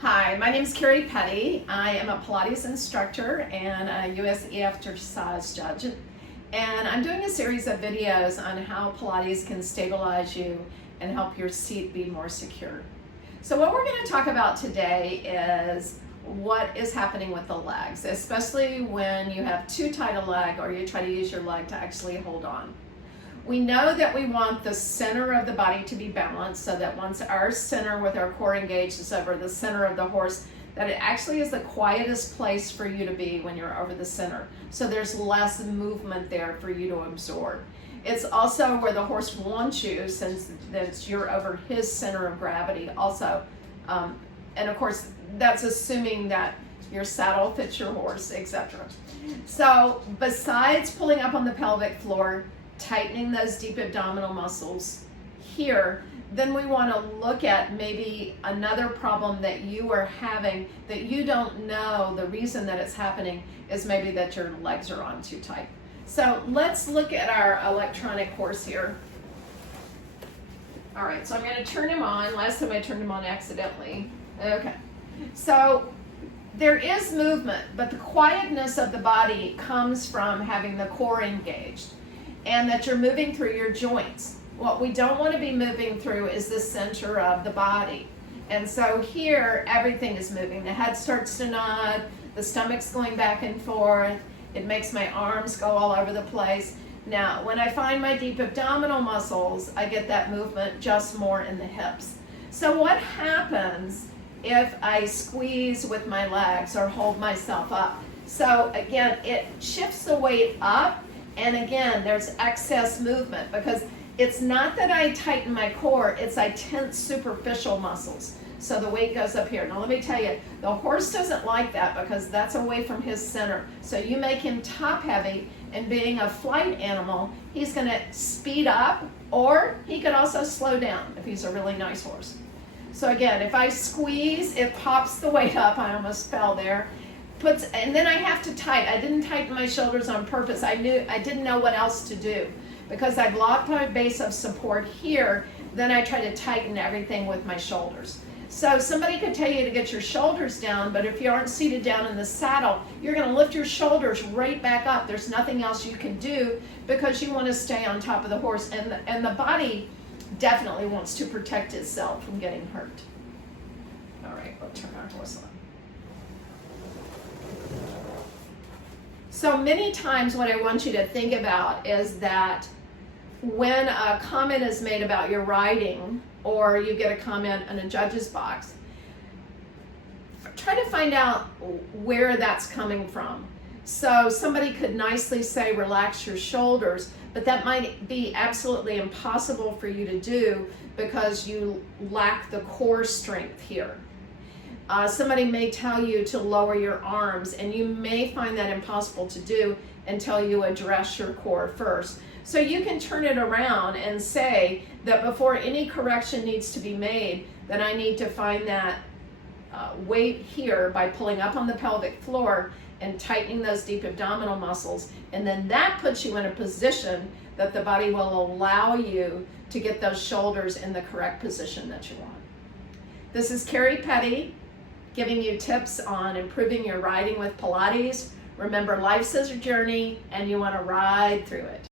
Hi, my name is Kerry. I am a Pilates instructor and a USEF Dressage judge. And I'm doing a series of videos on how Pilates can stabilize you and help your seat be more secure. So what we're going to talk about today is what is happening with the legs, especially when you have too tight a leg or you try to use your leg to actually hold on. We know that we want the center of the body to be balanced so that once our center with our core engaged is over the center of the horse, that it actually is the quietest place for you to be when you're over the center. So there's less movement there for you to absorb. It's also where the horse wants you, since you're over his center of gravity also. And of course, that's assuming that your saddle fits your horse, etc. So besides pulling up on the pelvic floor, tightening those deep abdominal muscles here, then we want to look at maybe another problem that you are having that you don't know the reason that it's happening is maybe that your legs are on too tight. So let's look at our electronic horse here. All right, so I'm going to turn him on. Last time I turned him on accidentally. Okay, so there is movement, but the quietness of the body comes from having the core engaged and that you're moving through your joints. What we don't want to be moving through is the center of the body. And so here, everything is moving. The head starts to nod, the stomach's going back and forth. It makes my arms go all over the place. Now, when I find my deep abdominal muscles, I get that movement just more in the hips. So what happens if I squeeze with my legs or hold myself up? So again, it shifts the weight up. And again, there's excess movement because it's not that I tighten my core, it's I tense superficial muscles. So the weight goes up here. Now let me tell you, the horse doesn't like that because that's away from his center. So you make him top heavy, and being a flight animal, he's gonna speed up, or he could also slow down if he's a really nice horse. So again, if I squeeze, it pops the weight up. I almost fell there. And then I have to tighten. I didn't tighten my shoulders on purpose. I didn't know what else to do because I've locked my base of support here. Then I try to tighten everything with my shoulders. So somebody could tell you to get your shoulders down, but if you aren't seated down in the saddle, you're going to lift your shoulders right back up. There's nothing else you can do because you want to stay on top of the horse, and the body definitely wants to protect itself from getting hurt. All right, we'll turn our horse on. So many times what I want you to think about is that when a comment is made about your riding or you get a comment in a judge's box, try to find out where that's coming from. So somebody could nicely say, relax your shoulders, but that might be absolutely impossible for you to do because you lack the core strength here. Somebody may tell you to lower your arms, and you may find that impossible to do until you address your core first. So you can turn it around and say that before any correction needs to be made, that I need to find that weight here by pulling up on the pelvic floor and tightening those deep abdominal muscles. And then that puts you in a position that the body will allow you to get those shoulders in the correct position that you want. This is Kerry Petty, giving you tips on improving your riding with Pilates. Remember, life's a journey and you want to ride through it.